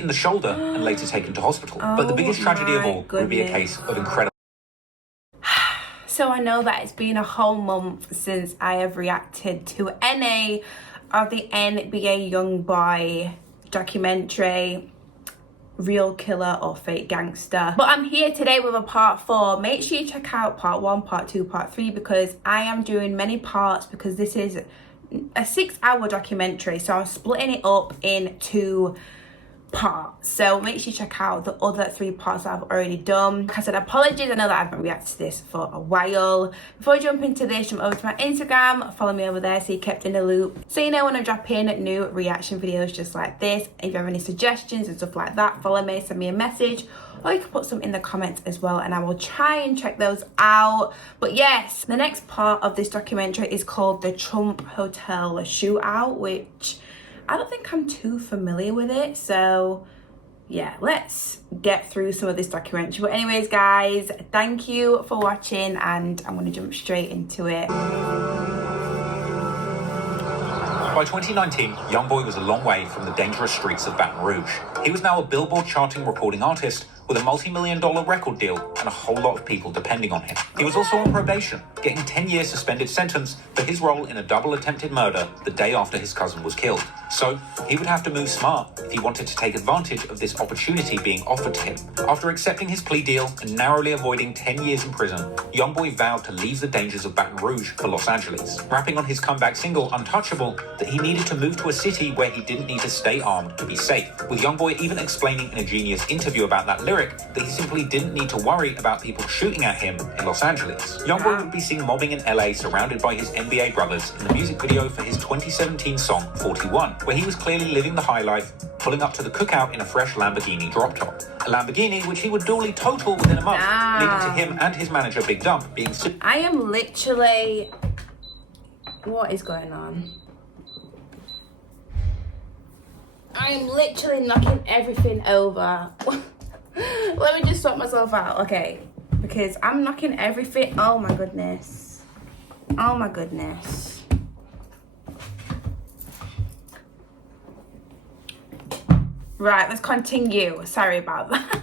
in the shoulder and later taken to hospital. But the biggest tragedy of all would be a case of incredible... So I know that it's been a whole month since I have reacted to any of the NBA YoungBoy documentary, Real Killer or Fake Gangster. But I'm here today with a part 4. Make sure you check out part 1, part 2, part 3 because I am doing many parts because this is a 6-hour documentary. So I'm splitting it up into parts. So make sure you check out the other 3 parts that I've already done. Like I said, apologies, I know that I haven't reacted to this for a while. Before I jump into this, jump over to my Instagram, follow me over there so you're kept in the loop, so you know when I drop in new reaction videos just like this. If you have any suggestions and stuff like that, follow me, send me a message, or you can put some in the comments as well and I will try and check those out. But yes, the next part of this documentary is called the Trump Hotel Shootout, which I don't think I'm too familiar with it. So yeah, let's get through some of this documentary. But anyways, guys, thank you for watching and I'm gonna jump straight into it. By 2019, YoungBoy was a long way from the dangerous streets of Baton Rouge. He was now a Billboard charting recording artist with a multi-million-dollar record deal and a whole lot of people depending on him. He was also on probation, getting 10-year suspended sentence for his role in a double attempted murder the day after his cousin was killed. So he would have to move smart if he wanted to take advantage of this opportunity being offered to him. After accepting his plea deal and narrowly avoiding 10 years in prison, YoungBoy vowed to leave the dangers of Baton Rouge for Los Angeles, rapping on his comeback single Untouchable that he needed to move to a city where he didn't need to stay armed to be safe, with YoungBoy even explaining in a Genius interview about that lyric that he simply didn't need to worry about people shooting at him in Los Angeles. YoungBoy would be seen mobbing in LA surrounded by his NBA brothers in the music video for his 2017 song 41, where he was clearly living the high life, pulling up to the cookout in a fresh Lamborghini drop top. A Lamborghini which he would duly total within a month, leading to him and his manager Big Dump being sued. I am literally... What is going on? I am literally knocking everything over. Let me just sort myself out, okay? Because I'm knocking everything. Oh my goodness. Oh my goodness. Right, let's continue. Sorry about that.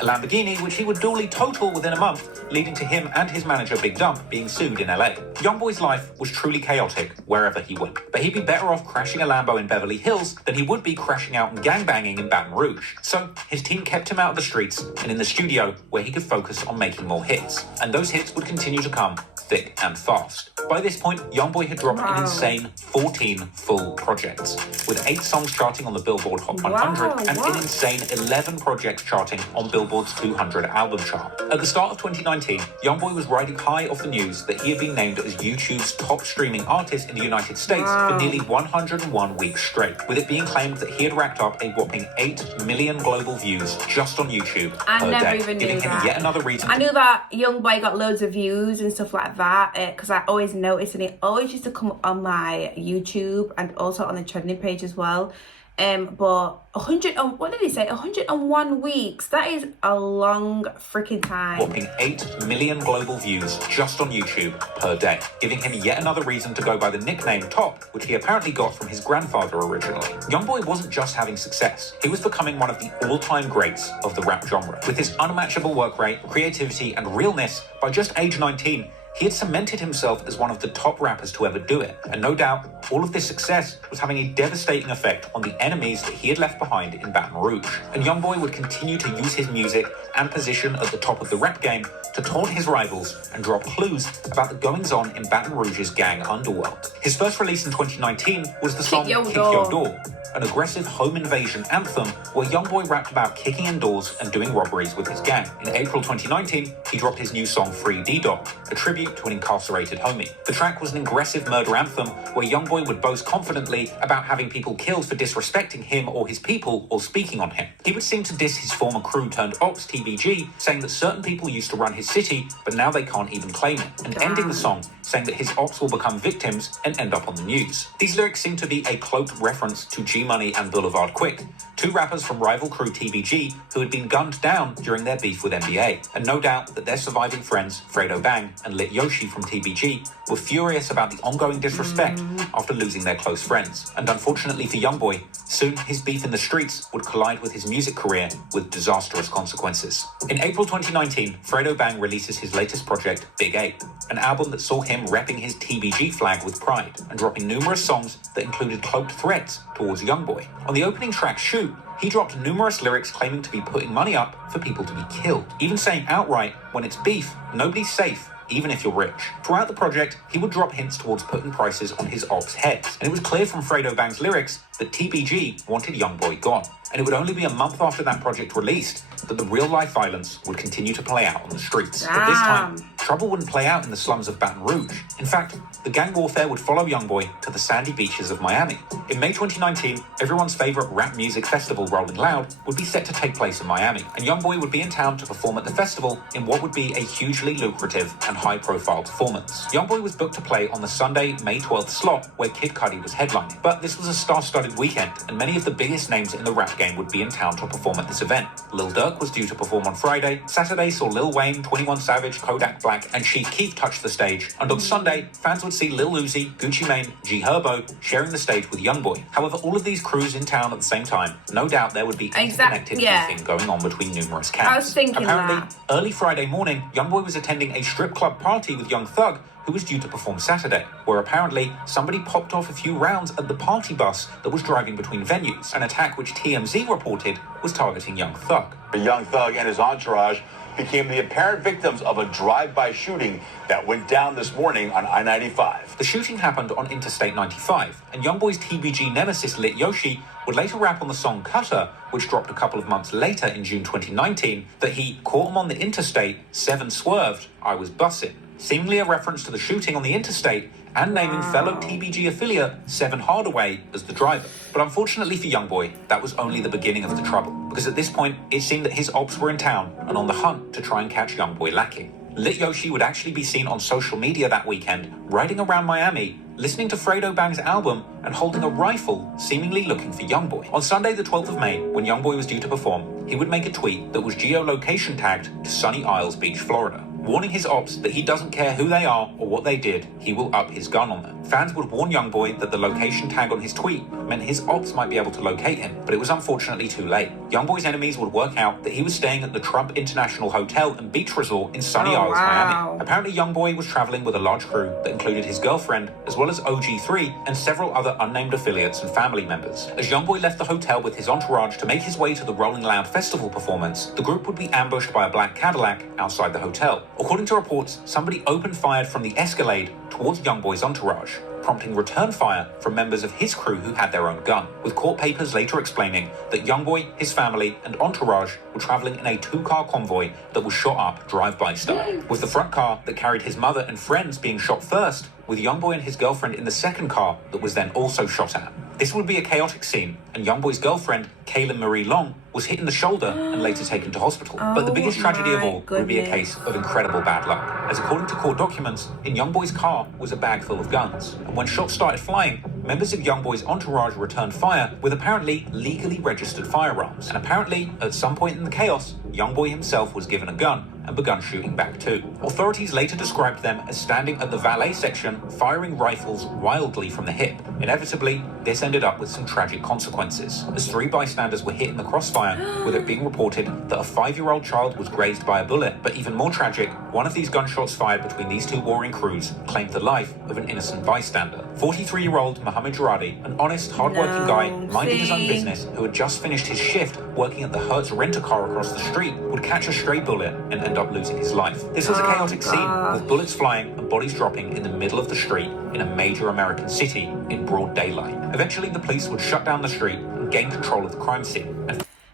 A Lamborghini which he would duly total within a month, leading to him and his manager Big Dump being sued in LA. YoungBoy's life was truly chaotic wherever he went, but he'd be better off crashing a Lambo in Beverly Hills than he would be crashing out and gangbanging in Baton Rouge. So his team kept him out of the streets and in the studio where he could focus on making more hits. And those hits would continue to come thick and fast. By this point, YoungBoy had dropped an insane 14 full projects, with 8 songs charting on the Billboard Hot 100 and an insane 11 projects charting on Billboard's 200 album chart. At the start of 2019, YoungBoy was riding high off the news that he had been named as YouTube's top streaming artist in the United States for nearly 101 weeks straight, with it being claimed that he had racked up a whopping 8 million global views just on YouTube per day, giving him yet another reason. I knew that YoungBoy got loads of views and stuff like that because I always noticed and it always used to come up on my YouTube and also on the trending page as well. But 100 what did he say? 101 weeks. That is a long freaking time. Whopping 8 million global views just on YouTube per day, giving him yet another reason to go by the nickname Top, which he apparently got from his grandfather originally. YoungBoy wasn't just having success, he was becoming one of the all-time greats of the rap genre. With his unmatchable work rate, creativity, and realness, by just age 19, he had cemented himself as one of the top rappers to ever do it. And no doubt, all of this success was having a devastating effect on the enemies that he had left behind in Baton Rouge. And YoungBoy would continue to use his music and position at the top of the rap game to taunt his rivals and drop clues about the goings-on in Baton Rouge's gang underworld. His first release in 2019 was the song Kick Your Door, an aggressive home invasion anthem where YoungBoy rapped about kicking in doors and doing robberies with his gang. In April 2019, he dropped his new song Free D-Dog, a tribute to an incarcerated homie. The track was an aggressive murder anthem where YoungBoy would boast confidently about having people killed for disrespecting him or his people or speaking on him. He would seem to diss his former crew turned ops TBG, saying that certain people used to run his city, but now they can't even claim it, and ending the song saying that his ops will become victims and end up on the news. These lyrics seem to be a cloaked reference to G G-Money and Boulevard Quick, two rappers from rival crew TBG who had been gunned down during their beef with NBA. And no doubt that their surviving friends, Fredo Bang and Lit Yoshi from TBG, were furious about the ongoing disrespect after losing their close friends. And unfortunately for YoungBoy, soon his beef in the streets would collide with his music career with disastrous consequences. In April 2019, Fredo Bang releases his latest project, Big Ape, an album that saw him repping his TBG flag with pride and dropping numerous songs that included cloaked threats towards YoungBoy. On the opening track, Shoot, he dropped numerous lyrics claiming to be putting money up for people to be killed, even saying outright, when it's beef, nobody's safe, even if you're rich. Throughout the project, he would drop hints towards putting prices on his ops' heads, and it was clear from Fredo Bang's lyrics that TBG wanted YoungBoy gone. And it would only be a month after that project released that the real-life violence would continue to play out on the streets. But this time, trouble wouldn't play out in the slums of Baton Rouge. In fact, the gang warfare would follow YoungBoy to the sandy beaches of Miami. In May 2019, everyone's favorite rap music festival, Rolling Loud, would be set to take place in Miami, and YoungBoy would be in town to perform at the festival in what would be a hugely lucrative and high-profile performance. YoungBoy was booked to play on the Sunday, May 12th slot, where Kid Cudi was headlining. But this was a star-studded weekend, and many of the biggest names in the rap game would be in town to perform at this event. Lil Durk was due to perform on Friday. Saturday saw Lil Wayne, 21 Savage, Kodak Black, and Chief Keef touch the stage. And on Sunday, fans would see Lil Uzi, Gucci Mane, G Herbo sharing the stage with YoungBoy. However, all of these crews in town at the same time, no doubt there would be interconnected beefing going on between numerous camps. I was thinking Apparently, that. early Friday morning, YoungBoy was attending a strip club party with Young Thug, who was due to perform Saturday, where apparently somebody popped off a few rounds at the party bus that was driving between venues, an attack which TMZ reported was targeting Young Thug. Young Thug and his entourage became the apparent victims of a drive-by shooting that went down this morning on I-95. The shooting happened on Interstate 95, and YoungBoy's TBG nemesis Lit Yoshi would later rap on the song Cutter, which dropped a couple of months later in June 2019, that he caught him on the interstate, 7 swerved, I was bussin', seemingly a reference to the shooting on the interstate and naming fellow TBG affiliate 7 Hardaway as the driver. But unfortunately for YoungBoy, that was only the beginning of the trouble, because at this point, it seemed that his ops were in town and on the hunt to try and catch YoungBoy lacking. Lit Yoshi would actually be seen on social media that weekend, riding around Miami, listening to Fredo Bang's album and holding a rifle, seemingly looking for YoungBoy. On Sunday the 12th of May, when YoungBoy was due to perform, he would make a tweet that was geolocation tagged to Sunny Isles Beach, Florida, warning his ops that he doesn't care who they are or what they did, he will up his gun on them. Fans would warn YoungBoy that the location tag on his tweet meant his ops might be able to locate him, but it was unfortunately too late. YoungBoy's enemies would work out that he was staying at the Trump International Hotel and Beach Resort in Sunny Isles, Miami. Apparently YoungBoy was traveling with a large crew that included his girlfriend, as well as OG3 and several other unnamed affiliates and family members. As YoungBoy left the hotel with his entourage to make his way to the Rolling Loud festival performance, the group would be ambushed by a black Cadillac outside the hotel. According to reports, somebody opened fire from the Escalade towards YoungBoy's entourage, prompting return fire from members of his crew who had their own gun, with court papers later explaining that YoungBoy, his family, and entourage were traveling in a 2-car convoy that was shot up drive-by style, with the front car that carried his mother and friends being shot first, with YoungBoy and his girlfriend in the second car that was then also shot at. This would be a chaotic scene, and YoungBoy's girlfriend, Kaylin Marie Long, was hit in the shoulder and later taken to hospital. But the biggest tragedy of all would be a case of incredible bad luck, as according to court documents, in YoungBoy's car was a bag full of guns, and when shots started flying, members of YoungBoy's entourage returned fire with apparently legally registered firearms, and apparently, at some point in the chaos, YoungBoy himself was given a gun and begun shooting back too. Authorities later described them as standing at the valet section, firing rifles wildly from the hip. Inevitably, this ended up with some tragic consequences, as 3 bystanders were hit in the crossfire, with it being reported that a 5-year-old child was grazed by a bullet. But even more tragic, one of these gunshots fired between these 2 warring crews claimed the life of an innocent bystander. 43-year-old Mohammed Jaradi, an honest, hard-working guy minding his own business who had just finished his shift working at the Hertz rent-a-car across the street, would catch a stray bullet and end up losing his life. This was a chaotic scene, with bullets flying and bodies dropping in the middle of the street in a major American city in broad daylight. Eventually, the police would shut down the street and gain control of the crime scene.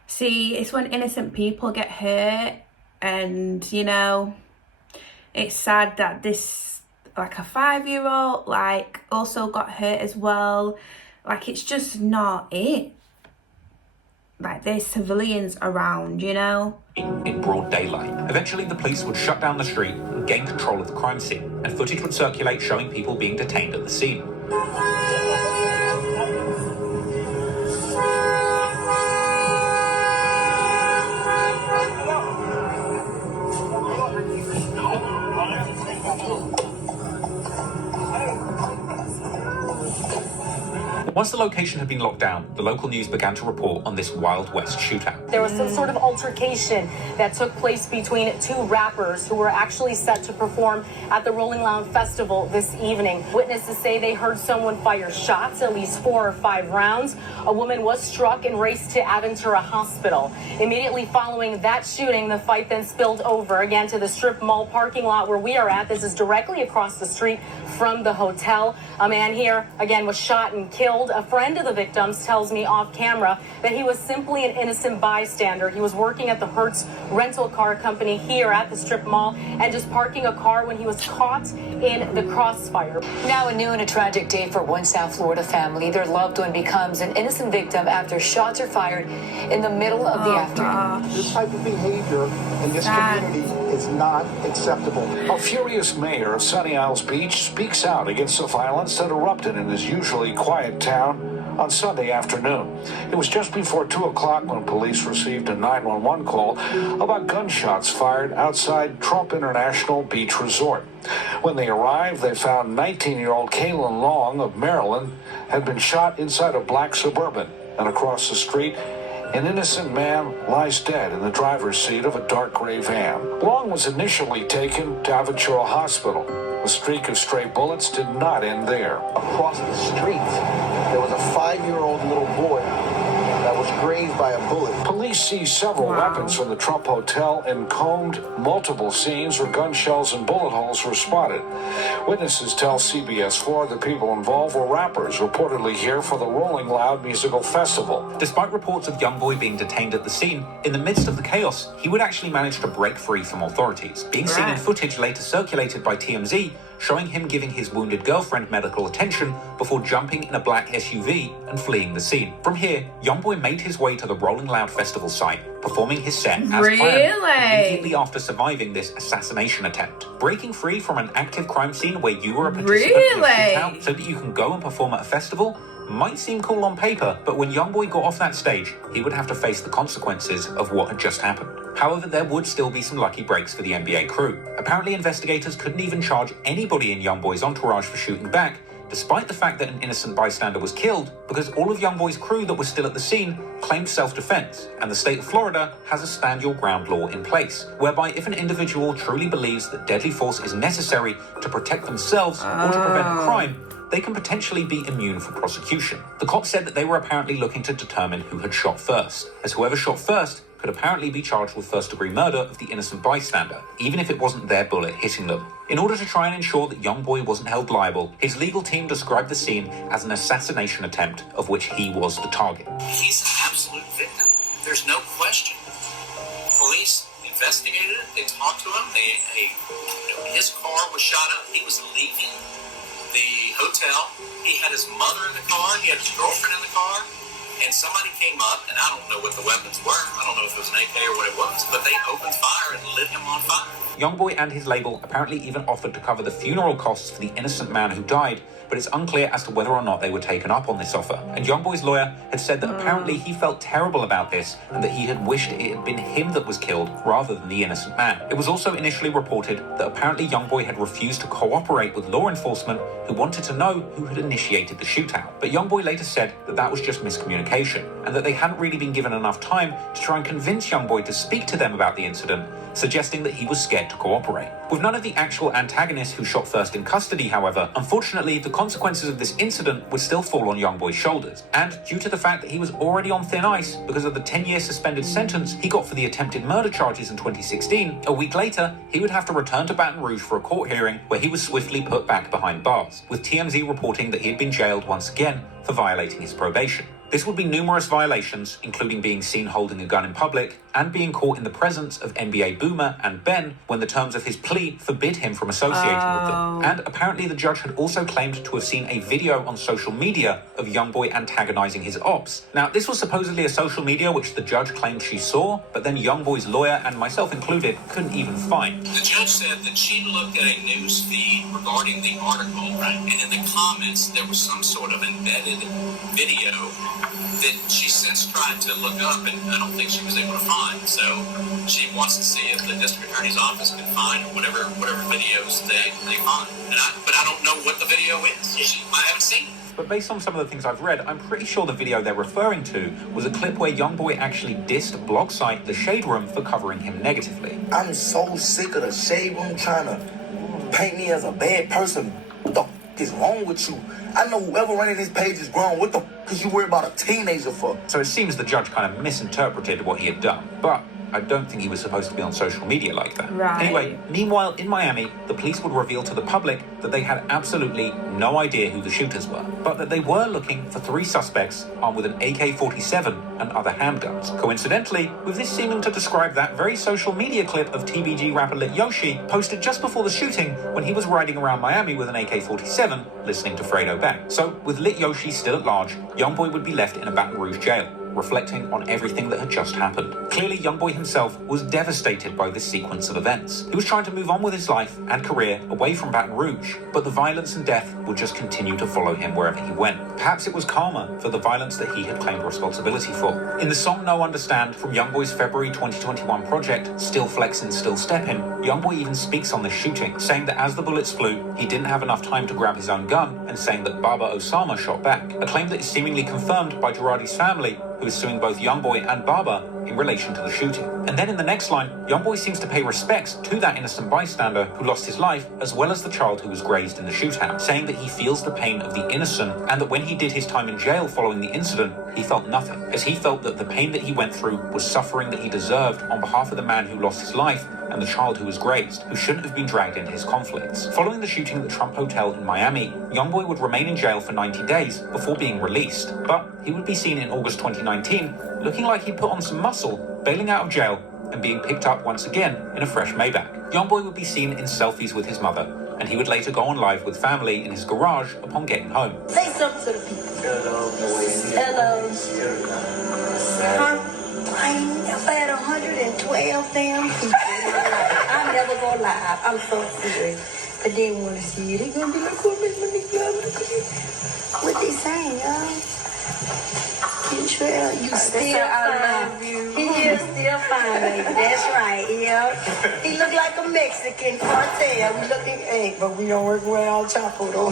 See, it's when innocent people get hurt, and, you know, it's sad that this, like, a 5-year-old, like, also got hurt as well. Like, it's just not it. Like, there's civilians around, you know? In broad daylight. Eventually, the police would shut down the street and gain control of the crime scene, and footage would circulate showing people being detained at the scene. Once the location had been locked down, the local news began to report on this Wild West shootout. There was some sort of altercation that took place between two rappers who were actually set to perform at the Rolling Loud Festival this evening. Witnesses say they heard someone fire shots, at least 4 or 5 rounds. A woman was struck and raced to Aventura Hospital. Immediately following that shooting, the fight then spilled over again to the strip mall parking lot where we are at. This is directly across the street from the hotel. A man here, again, was shot and killed. A friend of the victims tells me off camera that he was simply an innocent bystander. He was working at the Hertz rental car company here at the strip mall and just parking a car when he was caught in the crossfire. Now a new and a tragic day for one South Florida family. Their loved one becomes an innocent victim after shots are fired in the middle of the afternoon. This type of behavior in this community is not acceptable. A furious mayor of Sunny Isles Beach speaks out against the violence that erupted in his usually quiet town on Sunday afternoon. It was just before 2 o'clock when police received a 911 call about gunshots fired outside Trump International Beach Resort. When they arrived, they found 19-year-old Kaylin Long of Maryland had been shot inside a black Suburban, and across the street, an innocent man lies dead in the driver's seat of a dark gray van. Long was initially taken to Aventura Hospital. The streak of stray bullets did not end there. Across the street, there was a 5-year-old little boy that was grazed by a bullet. Police seized several weapons from the Trump Hotel and combed multiple scenes where gun shells and bullet holes were spotted. Witnesses tell CBS 4 the people involved were rappers reportedly here for the Rolling Loud Musical Festival. Despite reports of YoungBoy being detained at the scene, in the midst of the chaos, he would actually manage to break free from authorities, being seen in footage later circulated by TMZ showing him giving his wounded girlfriend medical attention before jumping in a black SUV and fleeing the scene. From here, YoungBoy made his way to the Rolling Loud Festival site, performing his set as planned immediately after surviving this assassination attempt. Breaking free from an active crime scene where you were a participant in a shootout so that you can go and perform at a festival might seem cool on paper, but when YoungBoy got off that stage, he would have to face the consequences of what had just happened. However, there would still be some lucky breaks for the NBA crew. Apparently, investigators couldn't even charge anybody in YoungBoy's entourage for shooting back, despite the fact that an innocent bystander was killed, because all of YoungBoy's crew that was still at the scene claimed self-defense, and the state of Florida has a stand your ground law in place, whereby if an individual truly believes that deadly force is necessary to protect themselves or to prevent a crime, they can potentially be immune from prosecution. The cops said that they were apparently looking to determine who had shot first, as whoever shot first could apparently be charged with first-degree murder of the innocent bystander, even if it wasn't their bullet hitting them. In order to try and ensure that YoungBoy wasn't held liable, his legal team described the scene as an assassination attempt of which he was the target. He's an absolute victim. There's no question. Police investigated it. They talked to him. His car was shot up. He was leaving the hotel. He had his mother in the car. He had his girlfriend in the car. And somebody came up, and I don't know what the weapons were. I don't know if it was an AK or what it was, but they opened fire and lit him on fire. YoungBoy and his label apparently even offered to cover the funeral costs for the innocent man who died, but it's unclear as to whether or not they were taken up on this offer. And YoungBoy's lawyer had said that apparently he felt terrible about this and that he had wished it had been him that was killed rather than the innocent man. It was also initially reported that apparently YoungBoy had refused to cooperate with law enforcement who wanted to know who had initiated the shootout. But YoungBoy later said that that was just miscommunication and that they hadn't really been given enough time to try and convince YoungBoy to speak to them about the incident, suggesting that he was scared to cooperate. With none of the actual antagonists who shot first in custody, however, unfortunately, the consequences of this incident would still fall on YoungBoy's shoulders. And due to the fact that he was already on thin ice because of the 10-year suspended sentence he got for the attempted murder charges in 2016, a week later, he would have to return to Baton Rouge for a court hearing where he was swiftly put back behind bars, with TMZ reporting that he had been jailed once again for violating his probation. This would be numerous violations, including being seen holding a gun in public and being caught in the presence of NBA Boomer and Ben when the terms of his plea forbid him from associating with them. And apparently the judge had also claimed to have seen a video on social media of YoungBoy antagonizing his ops. Now, this was supposedly a social media which the judge claimed she saw, but then YoungBoy's lawyer, and myself included, couldn't even find. The judge said that she looked at a news feed regarding the article, and in the comments there was some sort of embedded video that she since tried to look up, and I don't think she was able to find. So she wants to see if the district attorney's office can find whatever videos they find. But I don't know what the video is. I haven't seen it. but based on some of the things I've read, I'm pretty sure the video they're referring to was a clip where YoungBoy actually dissed blog site The Shade Room for covering him negatively. I'm so sick of the Shade Room trying to paint me as a bad person. What the is wrong with you? I know whoever running this page is grown. What the is you worried about a teenager for? So it seems the judge kind of misinterpreted what he had done, but I don't think he was supposed to be on social media like that. Right. Anyway, meanwhile, in Miami, the police would reveal to the public that they had absolutely no idea who the shooters were, but that they were looking for 3 suspects armed with an AK-47 and other handguns. Coincidentally, with this seeming to describe that very social media clip of TBG rapper Lit Yoshi posted just before the shooting when he was riding around Miami with an AK-47 listening to Fredo Bang. So, with Lit Yoshi still at large, YoungBoy would be left in a Baton Rouge jail, reflecting on everything that had just happened. Clearly, YoungBoy himself was devastated by this sequence of events. He was trying to move on with his life and career away from Baton Rouge, but the violence and death would just continue to follow him wherever he went. Perhaps it was karma for the violence that he had claimed responsibility for. In the song No Understand from YoungBoy's February 2021 project, Still Flexin', Still Steppin', YoungBoy even speaks on this shooting, saying that as the bullets flew, he didn't have enough time to grab his own gun, and saying that Baba Osama shot back, a claim that is seemingly confirmed by Girardi's family, who is suing both YoungBoy and Baba in relation to the shooting. And then in the next line, YoungBoy seems to pay respects to that innocent bystander who lost his life, as well as the child who was grazed in the shootout, saying that he feels the pain of the innocent, and that when he did his time in jail following the incident, he felt nothing, as he felt that the pain that he went through was suffering that he deserved on behalf of the man who lost his life and the child who was grazed, who shouldn't have been dragged into his conflicts. Following the shooting at the Trump Hotel in Miami, YoungBoy would remain in jail for 90 days before being released, but he would be seen in August 2019 looking like he'd put on some muscle, bailing out of jail and being picked up once again in a fresh Maybach. YoungBoy would be seen in selfies with his mother, and he would later go on live with family in his garage upon getting home. Say something to the people. Hello. Huh? If I had 112 damn people in my life, I'm never gonna lie. I'm so serious. But they want to see it. They gonna be like, what they saying, y'all? Kentrell, you still, I love you. He is still fine, baby. That's right, yeah. He look like a Mexican cartel. We looking, hey, but we don't work well on Chapo, though.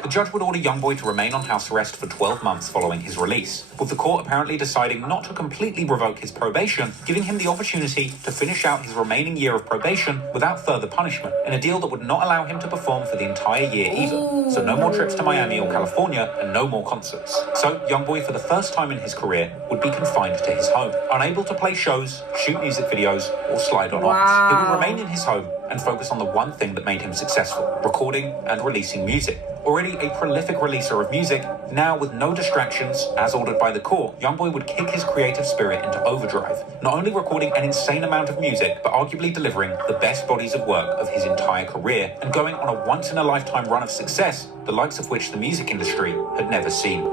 The judge would order YoungBoy to remain on house arrest for 12 months following his release, with the court apparently deciding not to completely revoke his probation, giving him the opportunity to finish out his remaining year of probation without further punishment, in a deal that would not allow him to perform for the entire year either. So no more trips to Miami or California and no more concerts. So YoungBoy, for the first time in his career, would be confined to his home, unable to play shows, shoot music videos, or slide on ice. He would remain in his home and focus on the one thing that made him successful: recording and releasing music. Already a prolific releaser of music, now with no distractions, as ordered by the court, YoungBoy would kick his creative spirit into overdrive, not only recording an insane amount of music, but arguably delivering the best bodies of work of his entire career, and going on a once-in-a-lifetime run of success, the likes of which the music industry had never seen.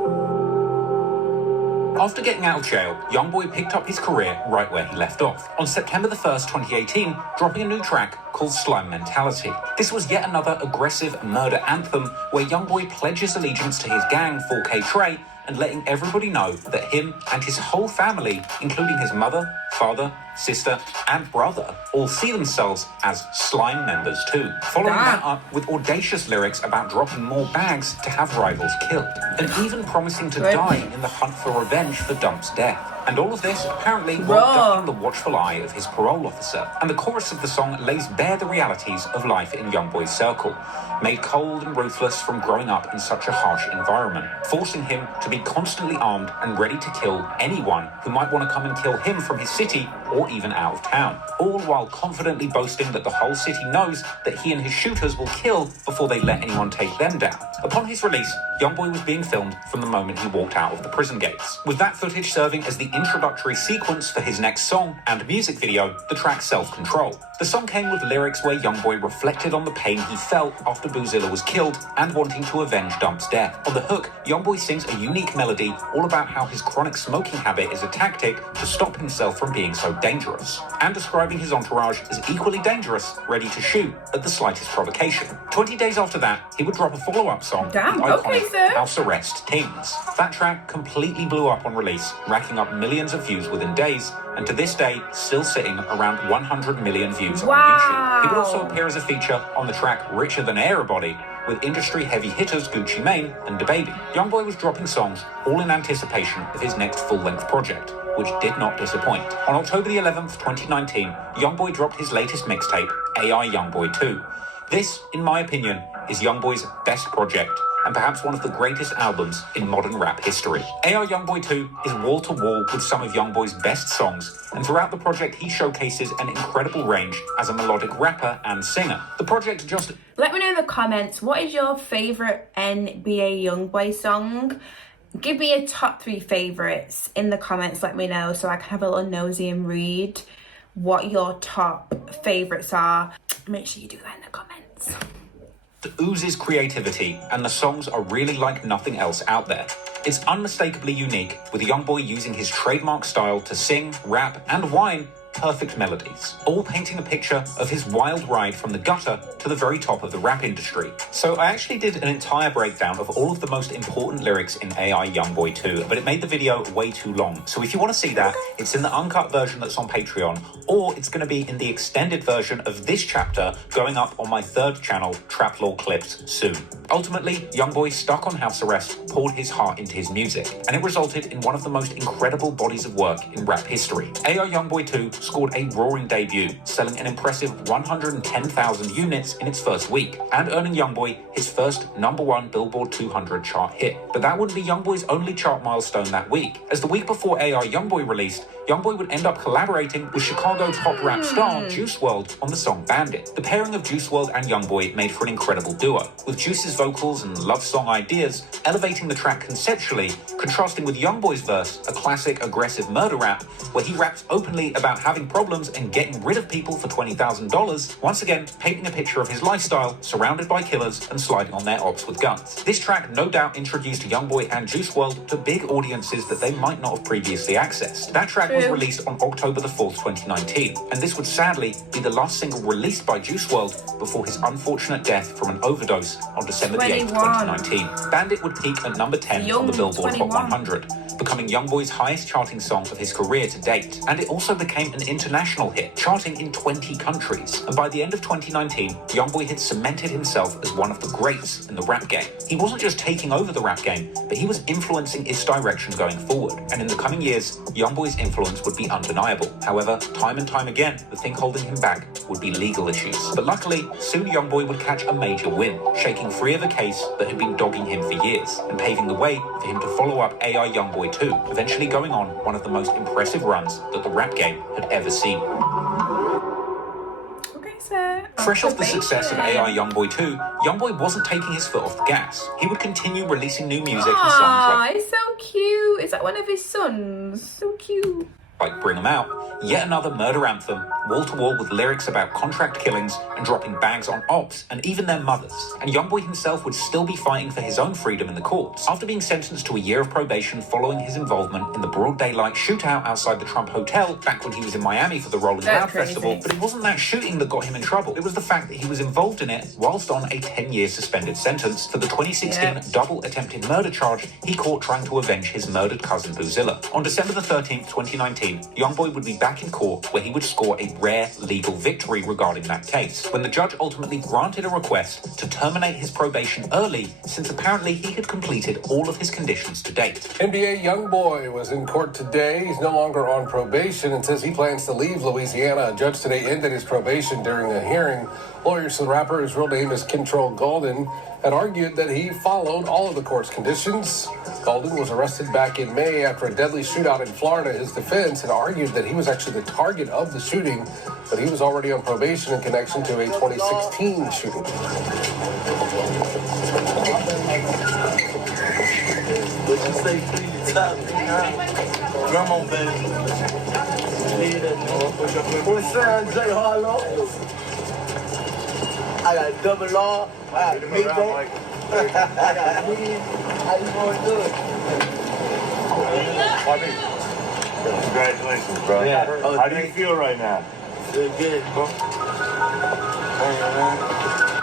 After getting out of jail, YoungBoy picked up his career right where he left off, on September the 1st, 2018, dropping a new track called Slime Mentality. This was yet another aggressive murder anthem where YoungBoy pledges allegiance to his gang, 4K Trey, and letting everybody know that him and his whole family, including his mother, father, sister, and brother, all see themselves as Slime members too. Following that up with audacious lyrics about dropping more bags to have rivals killed, and even promising to die in the hunt for revenge for Dump's death. And all of this apparently while ducking the watchful eye of his parole officer. And the chorus of the song lays bare the realities of life in YoungBoy's circle, made cold and ruthless from growing up in such a harsh environment, forcing him to be constantly armed and ready to kill anyone who might want to come and kill him from his city or even out of town, all while confidently boasting that the whole city knows that he and his shooters will kill before they let anyone take them down. Upon his release, YoungBoy was being filmed from the moment he walked out of the prison gates, with that footage serving as the introductory sequence for his next song and music video, the track Self-Control. The song came with lyrics where YoungBoy reflected on the pain he felt after Boozilla was killed and wanting to avenge Dump's death. On the hook, YoungBoy sings a unique melody all about how his chronic smoking habit is a tactic to stop himself from being so dangerous, and describing his entourage as equally dangerous, ready to shoot at the slightest provocation. 20 days after that, he would drop a follow-up song, the iconic House Arrest Teens. That track completely blew up on release, racking up millions of views within days, and to this day, still sitting around 100 million views Wow. on YouTube. He would also appear as a feature on the track Richer Than Everybody, with industry heavy hitters Gucci Mane and DaBaby. YoungBoy was dropping songs all in anticipation of his next full-length project, which did not disappoint. On October the 11th, 2019, YoungBoy dropped his latest mixtape, AI YoungBoy 2. This, in my opinion, is YoungBoy's best project, and perhaps one of the greatest albums in modern rap history. AI YoungBoy 2 is wall-to-wall with some of YoungBoy's best songs, and throughout the project he showcases an incredible range as a melodic rapper and singer. The project just... Let me know in the comments, what is your favourite NBA YoungBoy song? Give me your top 3 favourites in the comments, let me know, so I can have a little nosy and read what your top favourites are. Make sure you do that in the comments. Oozes creativity, and the songs are really like nothing else out there. It's unmistakably unique, with YoungBoy using his trademark style to sing, rap, and whine perfect melodies, all painting a picture of his wild ride from the gutter to the very top of the rap industry. So I actually did an entire breakdown of all of the most important lyrics in AI YoungBoy 2, but it made the video way too long. So if you want to see that, it's in the uncut version that's on Patreon, or it's going to be in the extended version of this chapter going up on my third channel, Trap Law Clips, soon. Ultimately, YoungBoy, stuck on house arrest, poured his heart into his music, and it resulted in one of the most incredible bodies of work in rap history. AI YoungBoy 2 scored a roaring debut, selling an impressive 110,000 units in its first week, and earning YoungBoy his first #1 Billboard 200 chart hit. But that wouldn't be YoungBoy's only chart milestone that week, as the week before AI YoungBoy released, YoungBoy would end up collaborating with Chicago pop rap star Juice WRLD on the song Bandit. The pairing of Juice WRLD and YoungBoy made for an incredible duo, with Juice's vocals and love song ideas elevating the track conceptually, contrasting with YoungBoy's verse, a classic aggressive murder rap, where he raps openly about having problems and getting rid of people for $20,000, once again painting a picture of his lifestyle, surrounded by killers and sliding on their ops with guns. This track no doubt introduced YoungBoy and Juice WRLD to big audiences that they might not have previously accessed. That track was released on October the 4th, 2019, and this would sadly be the last single released by Juice WRLD before his unfortunate death from an overdose on December the 8th, 2019. Bandit would peak at number 10 on the Billboard Hot 100, becoming YoungBoy's highest charting song of his career to date, and it also became an international hit, charting in 20 countries. And by the end of 2019, YoungBoy had cemented himself as one of the greats in the rap game. He wasn't just taking over the rap game, but he was influencing its direction going forward. And in the coming years, YoungBoy's influence would be undeniable. However, time and time again, the thing holding him back would be legal issues. But luckily, soon YoungBoy would catch a major win, shaking free of a case that had been dogging him for years, and paving the way for him to follow up AI YoungBoy 2, eventually going on one of the most impressive runs that the rap game had ever seen. Okay, sir. Fresh off the success of AI YoungBoy 2, YoungBoy wasn't taking his foot off the gas. He would continue releasing new music and songs like... It's so cute. Is that one of his sons? So cute. Like Bring 'Em Out, yet another murder anthem, wall-to-wall with lyrics about contract killings and dropping bags on ops and even their mothers. And YoungBoy himself would still be fighting for his own freedom in the courts. After being sentenced to a year of probation following his involvement in the broad daylight shootout outside the Trump Hotel back when he was in Miami for the Rolling Loud Festival, but it wasn't that shooting that got him in trouble. It was the fact that he was involved in it whilst on a 10-year suspended sentence for the 2016 double attempted murder charge he caught trying to avenge his murdered cousin Boozilla. On December the 13th, 2019, YoungBoy would be back in court where he would score a rare legal victory regarding that case, when the judge ultimately granted a request to terminate his probation early, since apparently he had completed all of his conditions to date. NBA YoungBoy was in court today. He's no longer on probation and says he plans to leave Louisiana. A judge today ended his probation during the hearing. Lawyers for the rapper, whose real name is Kentrell Golden, had argued that he followed all of the court's conditions. Golden was arrested back in May after a deadly shootout in Florida. His defense had argued that he was actually the target of the shooting, but he was already on probation in connection to a 2016 shooting. What you say, please, top, grandma, baby. What's up, J. Harlow? I got double R. I got big bag. I got weed. How you gonna do it? Congratulations, bro. Yeah. How do you feel right now? Feel good, bro.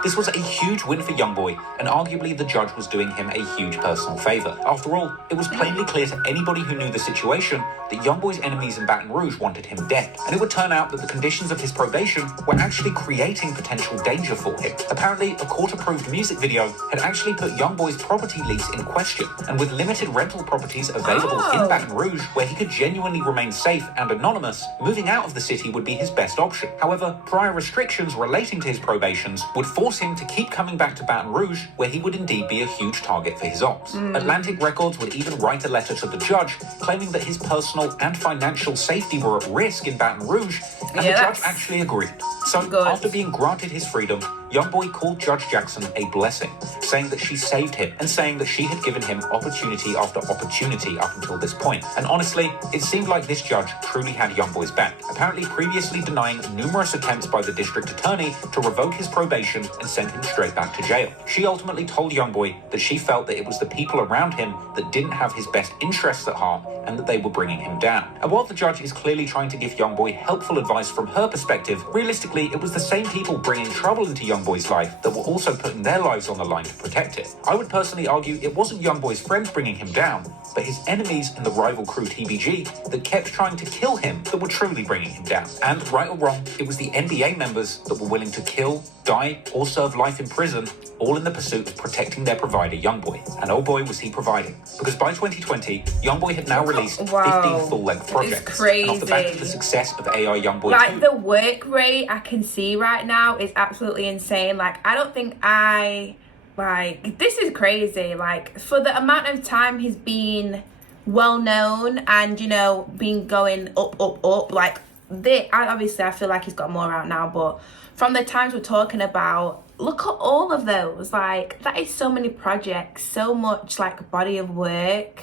This was a huge win for YoungBoy, and arguably the judge was doing him a huge personal favor. After all, it was plainly clear to anybody who knew the situation that YoungBoy's enemies in Baton Rouge wanted him dead, and it would turn out that the conditions of his probation were actually creating potential danger for him. Apparently, a court-approved music video had actually put YoungBoy's property lease in question, and with limited rental properties available in Baton Rouge where he could genuinely remain safe and anonymous, moving out of the city would be his best option. However, prior restrictions relating to his probations would force him to keep coming back to Baton Rouge, where he would indeed be a huge target for his ops. Atlantic Records would even write a letter to the judge claiming that his personal and financial safety were at risk in Baton Rouge, and the judge actually agreed. So, after being granted his freedom, YoungBoy called Judge Jackson a blessing, saying that she saved him and saying that she had given him opportunity after opportunity up until this point. And honestly, it seemed like this judge truly had YoungBoy's back, apparently previously denying numerous attempts by the district attorney to revoke his probation and send him straight back to jail. She ultimately told YoungBoy that she felt that it was the people around him that didn't have his best interests at heart and that they were bringing him down. And while the judge is clearly trying to give YoungBoy helpful advice from her perspective, realistically, it was the same people bringing trouble into YoungBoy's life that were also putting their lives on the line to protect it. I would personally argue it wasn't YoungBoy's friends bringing him down, but his enemies in the rival crew TBG that kept trying to kill him that were truly bringing him down. And right or wrong, it was the NBA members that were willing to kill, die, or serve life in prison, all in the pursuit of protecting their provider, YoungBoy. And oh boy, was he providing. Because by 2020, YoungBoy had now released 15 full-length projects. And off the back of the success of AI YoungBoy like 2, the work rate I can see right now is absolutely insane. Like, I don't think this is crazy. Like, for the amount of time he's been well known and, you know, been going up, like, I feel like he's got more out now, but from the times we're talking about, look at all of those. Like, that is so many projects, so much, like, body of work.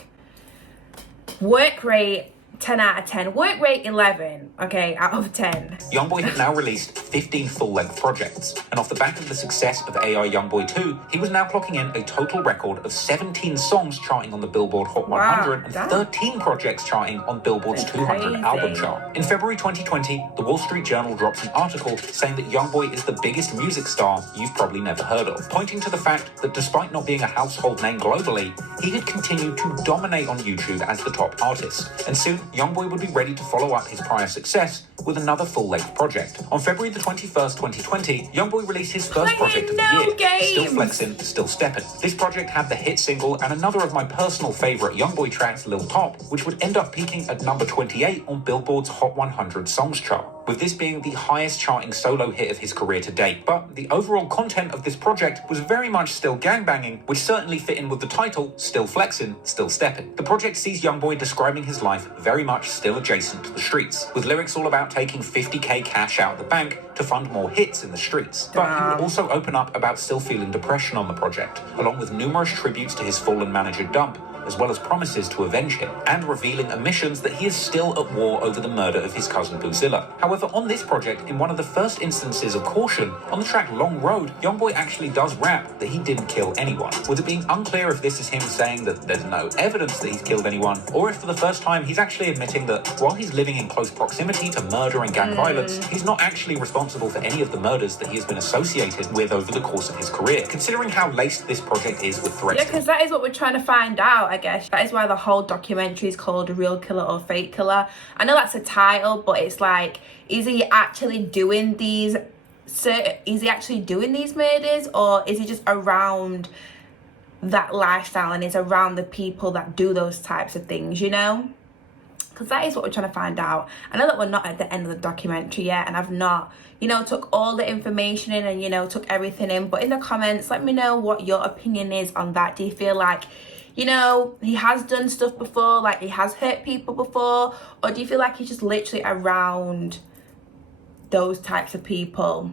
Work rate, 10 out of 10. Work rate, 11, okay, out of 10. YoungBoy had now released 15 full-length projects, and off the back of the success of AI YoungBoy 2, he was now clocking in a total record of 17 songs charting on the Billboard Hot 100 and 13 projects charting on Billboard's 200 album chart. In February 2020, the Wall Street Journal dropped an article saying that YoungBoy is the biggest music star you've probably never heard of, pointing to the fact that despite not being a household name globally, he had continued to dominate on YouTube as the top artist. And soon, YoungBoy would be ready to follow up his prior success with another full-length project. On February the 21st, 2020, YoungBoy released his first project of the year, Still Flexin', Still Steppin'. This project had the hit single and another of my personal favorite YoungBoy tracks, Lil Top, which would end up peaking at number 28 on Billboard's Hot 100 Songs chart, with this being the highest charting solo hit of his career to date. But the overall content of this project was very much still gangbanging, which certainly fit in with the title, Still Flexin', Still Steppin'. The project sees YoungBoy describing his life very much still adjacent to the streets, with lyrics all about taking 50k cash out of the bank to fund more hits in the streets. But he would also open up about still feeling depression on the project, along with numerous tributes to his fallen manager Dump, as well as promises to avenge him, and revealing admissions that he is still at war over the murder of his cousin Boozilla. However, on this project, in one of the first instances of caution, on the track Long Road, YoungBoy actually does rap that he didn't kill anyone, with it being unclear if this is him saying that there's no evidence that he's killed anyone, or if for the first time he's actually admitting that while he's living in close proximity to murder and gang violence, he's not actually responsible for any of the murders that he has been associated with over the course of his career, considering how laced this project is with threats. Yeah, because that is what we're trying to find out, I guess. That is why the whole documentary is called Real Killer or Fake Killer. I know that's a title, but it's like, is he actually doing these murders, or is he just around that lifestyle and is around the people that do those types of things, you know? Because that is what we're trying to find out. I know that we're not at the end of the documentary yet, and I've not, you know, took all the information in and, you know, took everything in. But in the comments, let me know what your opinion is on that. Do you feel like, you know, he has done stuff before, like he has hurt people before, or do you feel like he's just literally around those types of people,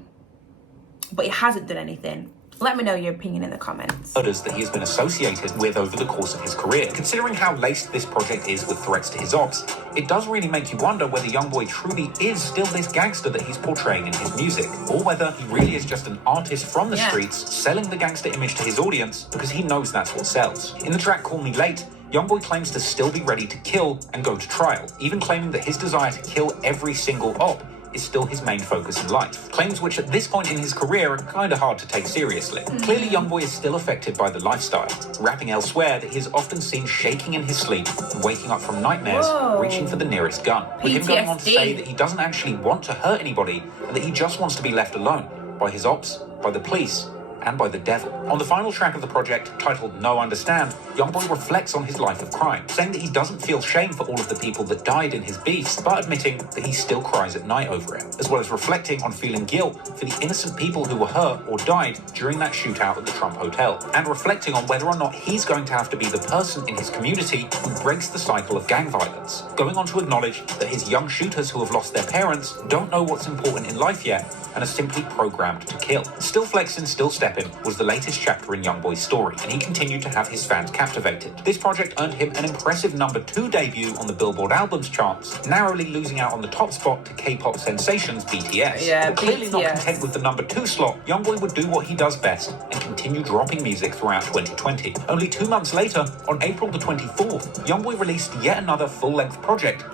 but he hasn't done anything? Let me know your opinion in the comments. Murders that he has been associated with over the course of his career. Considering how laced this project is with threats to his ops, it does really make you wonder whether YoungBoy truly is still this gangster that he's portraying in his music, or whether he really is just an artist from the streets selling the gangster image to his audience because he knows that's what sells. In the track Call Me Late, YoungBoy claims to still be ready to kill and go to trial, even claiming that his desire to kill every single op is still his main focus in life. Claims which at this point in his career are kind of hard to take seriously. Clearly, YoungBoy is still affected by the lifestyle, rapping elsewhere that he is often seen shaking in his sleep and waking up from nightmares, reaching for the nearest gun. With him going on to say that he doesn't actually want to hurt anybody and that he just wants to be left alone by his ops, by the police, and by the devil. On the final track of the project, titled No Understand, YoungBoy reflects on his life of crime, saying that he doesn't feel shame for all of the people that died in his beefs, but admitting that he still cries at night over it, as well as reflecting on feeling guilt for the innocent people who were hurt or died during that shootout at the Trump Hotel, and reflecting on whether or not he's going to have to be the person in his community who breaks the cycle of gang violence, going on to acknowledge that his young shooters who have lost their parents don't know what's important in life yet and are simply programmed to kill. Still Flexin', Still Steppin' was the latest chapter in YoungBoy's story, and he continued to have his fans captivated. This project earned him an impressive #2 debut on the Billboard albums charts, narrowly losing out on the top spot to K-pop sensations BTS. But clearly not content with the #2 slot, YoungBoy would do what he does best and continue dropping music throughout 2020. Only 2 months later, on April the 24th, YoungBoy released yet another full-length project.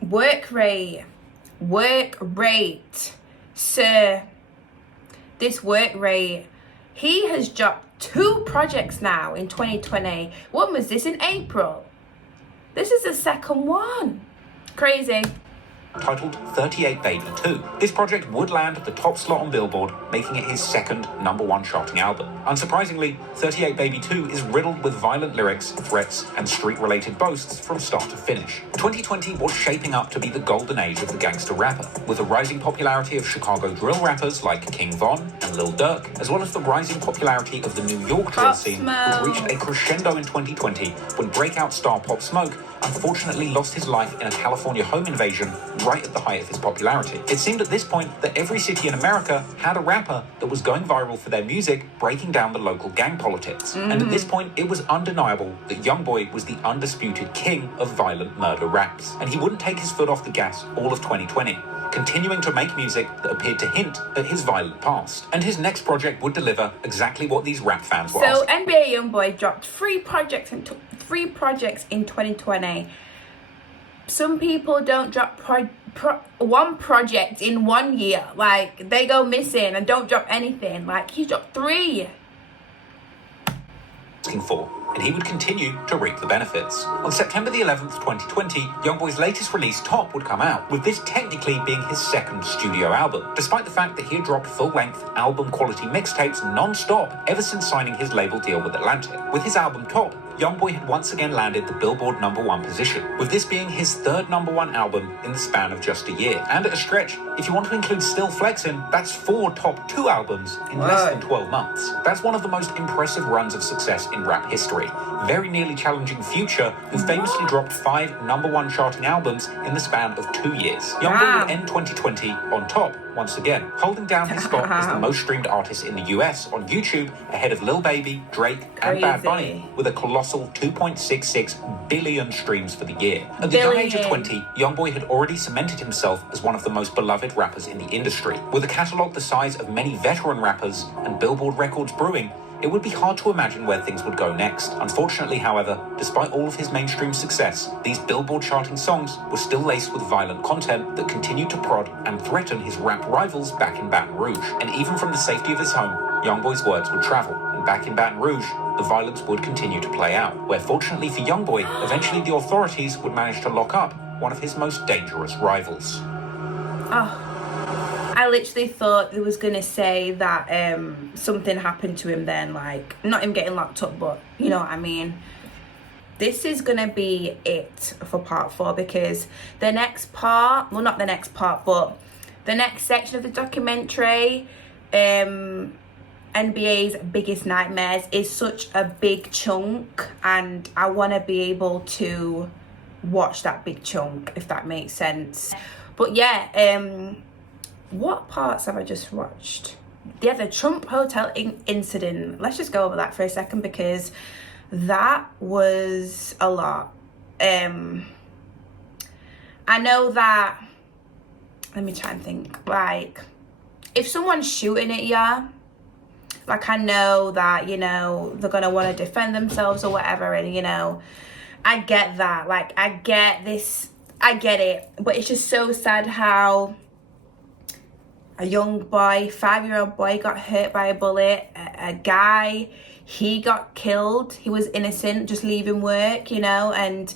Work rate. Sir, this work rate. He has dropped 2 projects now in 2020. When was this? In April. This is the second one. Crazy. Titled 38 Baby 2. This project would land the top slot on Billboard, making it his second #1 charting album. Unsurprisingly, 38 Baby 2 is riddled with violent lyrics, threats, and street-related boasts from start to finish. 2020 was shaping up to be the golden age of the gangster rapper, with the rising popularity of Chicago drill rappers like King Von and Lil Durk, as well as the rising popularity of the New York drill scene, which reached a crescendo in 2020 when breakout star Pop Smoke unfortunately lost his life in a California home invasion right at the height of his popularity. It seemed at this point that every city in America had a rapper that was going viral for their music, breaking down the local gang politics. And at this point, it was undeniable that YoungBoy was the undisputed king of violent murder raps. And he wouldn't take his foot off the gas all of 2020, continuing to make music that appeared to hint at his violent past. And his next project would deliver exactly what these rap fans were So asking. NBA YoungBoy dropped 3 projects in 2020. Some people don't drop one project in 1 year. Like, they go missing and don't drop anything. Like, he dropped 3. For, and he would continue to reap the benefits. On September the 11th, 2020, YoungBoy's latest release, Top, would come out, with this technically being his second studio album, despite the fact that he had dropped full-length, album-quality mixtapes non-stop ever since signing his label deal with Atlantic. With his album Top, YoungBoy had once again landed the Billboard #1 position, with this being his third #1 album in the span of just a year. And at a stretch, if you want to include Still Flexin', that's 4 top 2 albums in less than 12 months. That's one of the most impressive runs of success in rap history, very nearly challenging Future, who famously dropped 5 #1 charting albums in the span of 2 years. YoungBoy would end 2020 on top once again, holding down his spot as the most streamed artist in the US on YouTube, ahead of Lil Baby, Drake, and Bad Bunny, with a colossal 2.66 billion streams for the year. At the young age of 20, YoungBoy had already cemented himself as one of the most beloved rappers in the industry. With a catalogue the size of many veteran rappers and Billboard records brewing, it would be hard to imagine where things would go next. Unfortunately, however, despite all of his mainstream success, these Billboard charting songs were still laced with violent content that continued to prod and threaten his rap rivals back in Baton Rouge. And even from the safety of his home, YoungBoy's words would travel. And back in Baton Rouge, the violence would continue to play out, where fortunately for YoungBoy, eventually the authorities would manage to lock up one of his most dangerous rivals. I literally thought it was gonna say that something happened to him then, like, not him getting locked up, but you know what I mean. This is gonna be it for part 4, because the next part, well, not the next part, but the next section of the documentary, NBA's Biggest Nightmares, is such a big chunk, and I want to be able to watch that big chunk, if that makes sense. But yeah, what parts have I just watched? Yeah, the Trump Hotel incident. Let's just go over that for a second, because that was a lot. I know that, let me try and think, like, if someone's shooting at you, like, I know that, you know, they're gonna want to defend themselves or whatever, and, you know, I get that, like, I get this, I get it, but it's just so sad how a young boy, 5-year-old boy got hurt by a bullet. A guy, he got killed. He was innocent, just leaving work, you know, and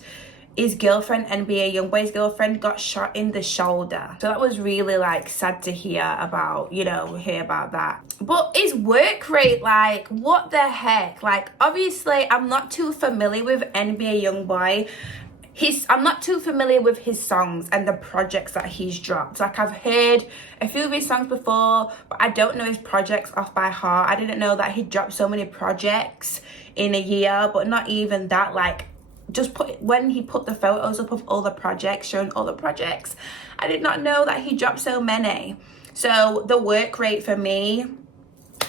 his girlfriend, NBA YoungBoy's girlfriend, got shot in the shoulder. So that was really like sad to hear about, you know, hear about that. But his work rate, like, what the heck? Like, obviously, I'm not too familiar with NBA YoungBoy. I'm not too familiar with his songs and the projects that he's dropped. Like, I've heard a few of his songs before, but I don't know his projects off by heart. I didn't know that he dropped so many projects in a year, but not even that. Like, when he put the photos up of all the projects, showing all the projects, I did not know that he dropped so many. So the work rate for me,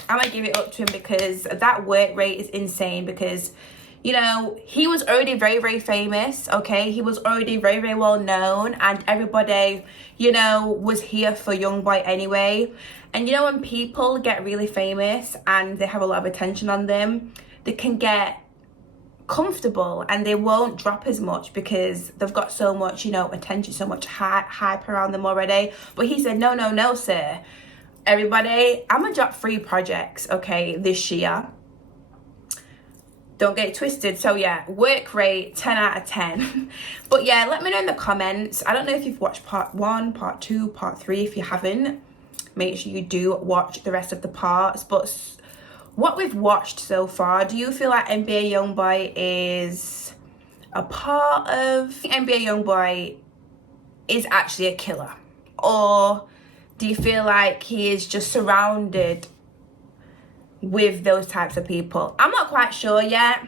I'm gonna give it up to him, because that work rate is insane. Because, you know, he was already very, very famous, okay? He was already very, very well known, and everybody, you know, was here for YoungBoy anyway. And you know, when people get really famous and they have a lot of attention on them, they can get comfortable and they won't drop as much because they've got so much, you know, attention, so much hype around them already. But he said, no, sir. Everybody, I'm gonna drop 3 projects, okay, this year. Don't get it twisted. So yeah, work rate 10 out of 10. But yeah, let me know in the comments. I don't know if you've watched part 1, part 2, part 3. If you haven't, make sure you do watch the rest of the parts. But what we've watched so far, do you feel like NBA YoungBoy is a part of NBA YoungBoy is actually a killer? Or do you feel like he is just surrounded with those types of people? I'm not quite sure yet.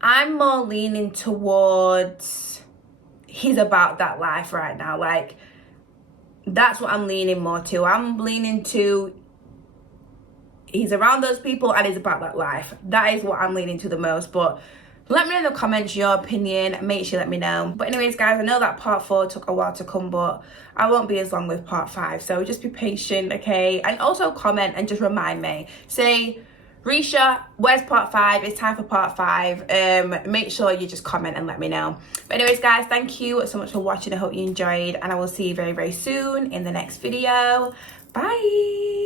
I'm more leaning towards he's about that life right now. Like, that's what I'm leaning more to. I'm leaning to he's around those people and he's about that life. That is what I'm leaning to the most. But let me know in the comments your opinion. Make sure you let me know. But anyways, guys, I know that part 4 took a while to come, but I won't be as long with part 5. So just be patient, okay? And also comment and just remind me. Say, Riesha, where's part 5? It's time for part 5. Make sure you just comment and let me know. But anyways, guys, thank you so much for watching. I hope you enjoyed. And I will see you very, very soon in the next video. Bye.